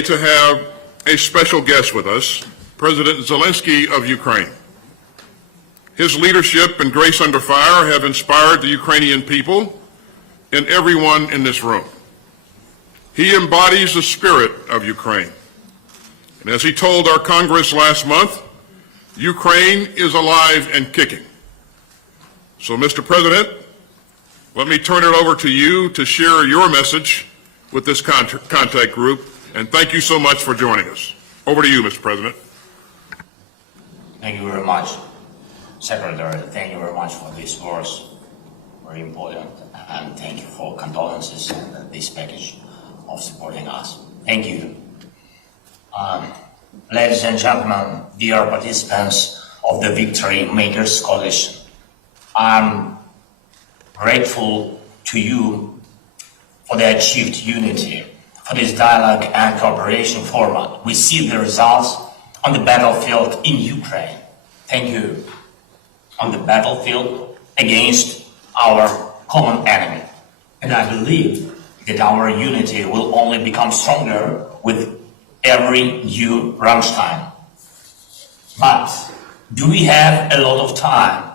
To have a special guest with us, President Zelensky of Ukraine. His leadership and grace under fire have inspired the Ukrainian people and everyone in this room. He embodies the spirit of Ukraine. And as he told our Congress last month, Ukraine is alive and kicking. So, Mr. President, let me turn it over to you to share your message with this contact group. And thank you so much for joining us. Over to you, Mr. President. Thank you very much, Secretary. Thank you very much for these words, very important. And thank you for condolences and this package of supporting us. Thank you. Ladies and gentlemen, dear participants of the Victory Makers Coalition, I'm grateful to you for the achieved unity, for this dialogue and cooperation format. We see the results on the battlefield in Ukraine. Thank you. On the battlefield against our common enemy. And I believe that our unity will only become stronger with every new Rammstein. But do we have a lot of time?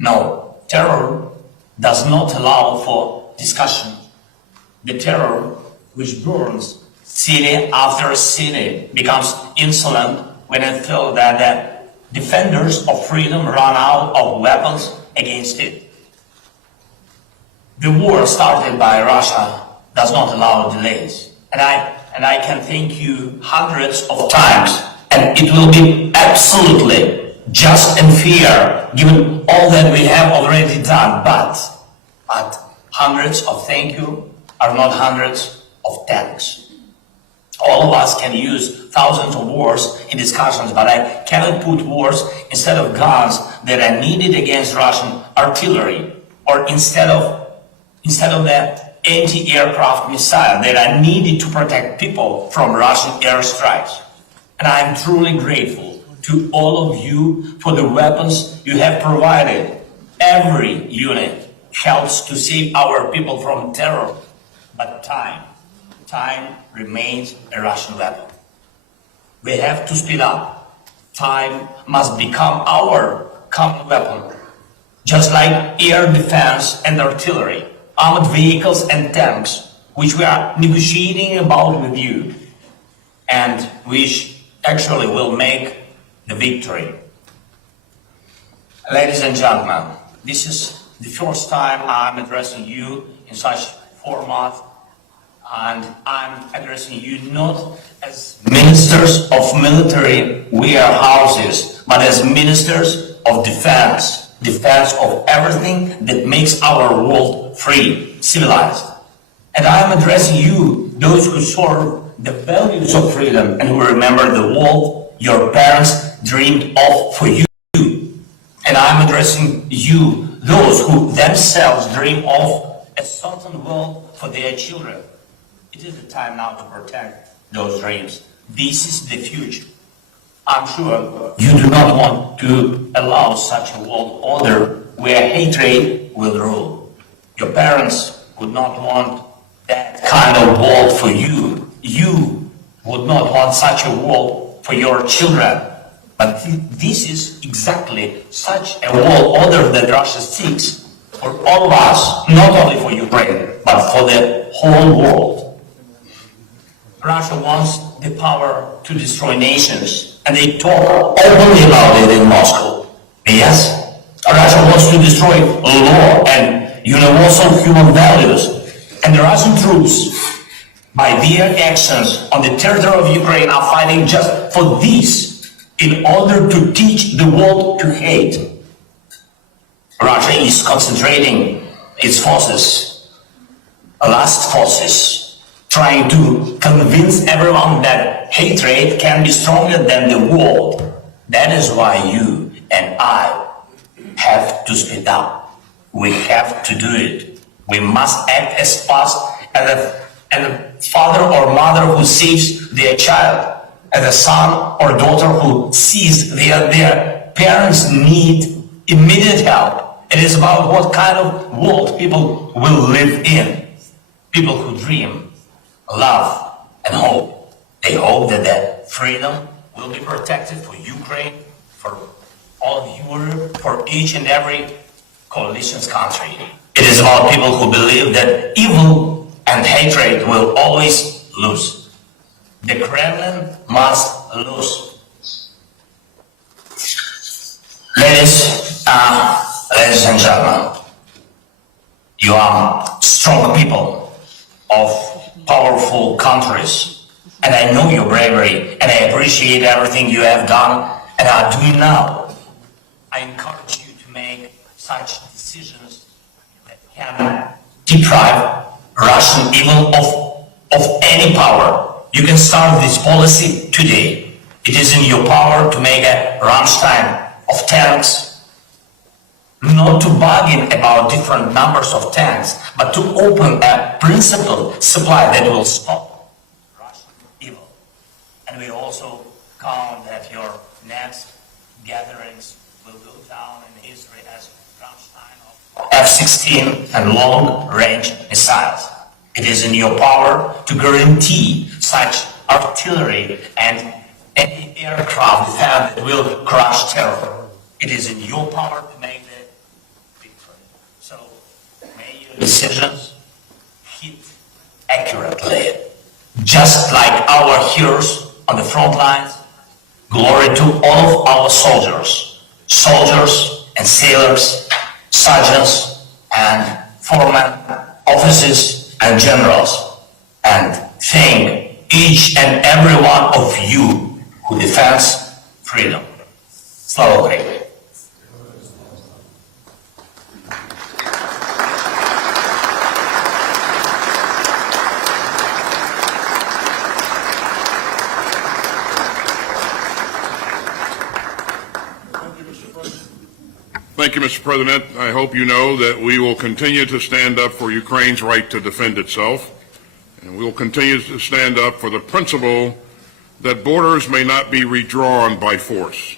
No. Terror does not allow for discussion. The terror which burns city after city becomes insolent when it feels that the defenders of freedom run out of weapons against it. The war started by Russia does not allow delays. And I can thank you hundreds of times, and it will be absolutely just and fair given all that we have already done. But hundreds of thank you are not hundreds of tanks. All of us can use thousands of words in discussions, but I cannot put words instead of guns that are needed against Russian artillery, or instead of the anti-aircraft missile that are needed to protect people from Russian airstrikes. And I am truly grateful to all of you for the weapons you have provided. Every unit helps to save our people from terror, but time remains a Russian weapon. We have to speed up. Time must become our common weapon. Just like air defense and artillery, armored vehicles and tanks, which we are negotiating about with you, and which actually will make the victory. Ladies and gentlemen, this is the first time I'm addressing you in such format. And I'm addressing you not as ministers of military warehouses, but as ministers of defense of everything that makes our world free, civilized. And I'm addressing you, those who serve the values of freedom and who remember the world your parents dreamed of for you. And I'm addressing you, those who themselves dream of a certain world for their children. It is the time now to protect those dreams. This is the future. I'm sure you do not want to allow such a world order where hatred will rule. Your parents would not want that kind of world for you. You would not want such a world for your children. But this is exactly such a world order that Russia seeks for all of us, not only for Ukraine, but for the whole world. Russia wants the power to destroy nations, and they talk openly about it in Moscow. Yes, Russia wants to destroy law and universal human values, and the Russian troops, by their actions on the territory of Ukraine, are fighting just for this, in order to teach the world to hate. Russia is concentrating its forces, last forces, trying to convince everyone that hatred can be stronger than the world. That is why you and I have to speed up. We have to do it. We must act as fast as a father or mother who saves their child, as a son or daughter who sees their parents need immediate help. It is about what kind of world people will live in. People who dream, love, and hope. They hope that that freedom will be protected for Ukraine, for all of Europe, for each and every coalition's country. It is about people who believe that evil and hatred will always lose. The Kremlin must lose. Ladies and gentlemen, you are strong people of powerful countries, and I know your bravery, and I appreciate everything you have done and are doing now. I encourage you to make such decisions that can deprive Russian evil of any power. You can start this policy today. It is in your power to make a Rammstein of tanks, not to bargain about different numbers of tanks, but to open a principled supply that will stop Russian evil. And we also count that your next gatherings will go down in history as Rammstein of F-16 and long-range missiles. It is in your power to guarantee such artillery and anti-aircraft defense that will crush terror. It is in your power to make the victory. So may your decisions hit accurately. Just like our heroes on the front lines, glory to all of our soldiers and sailors, sergeants and foremen, officers and generals, and thank each and every one of you who defends freedom. Slava Ukraini! Thank you, Mr. President. I hope you know that we will continue to stand up for Ukraine's right to defend itself, and we will continue to stand up for the principle that borders may not be redrawn by force.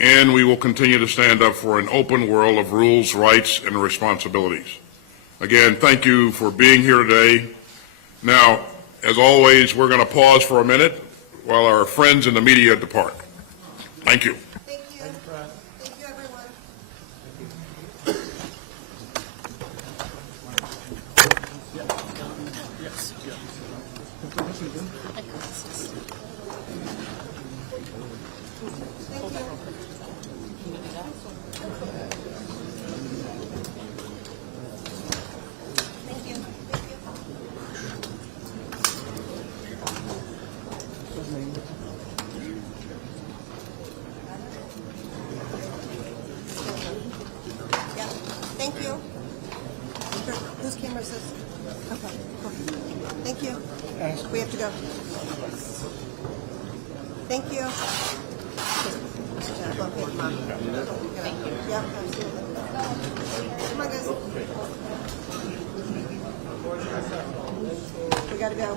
And we will continue to stand up for an open world of rules, rights, and responsibilities. Again, thank you for being here today. Now, as always, we're going to pause for a minute while our friends in the media depart. Thank you. Thank you. Thank you, everyone. Thank you. Whose camera is this? Okay, cool. Thank you. We have to go. Thank you. Yeah, okay, come on. Thank you. Yeah, absolutely. Come on, guys. We gotta go.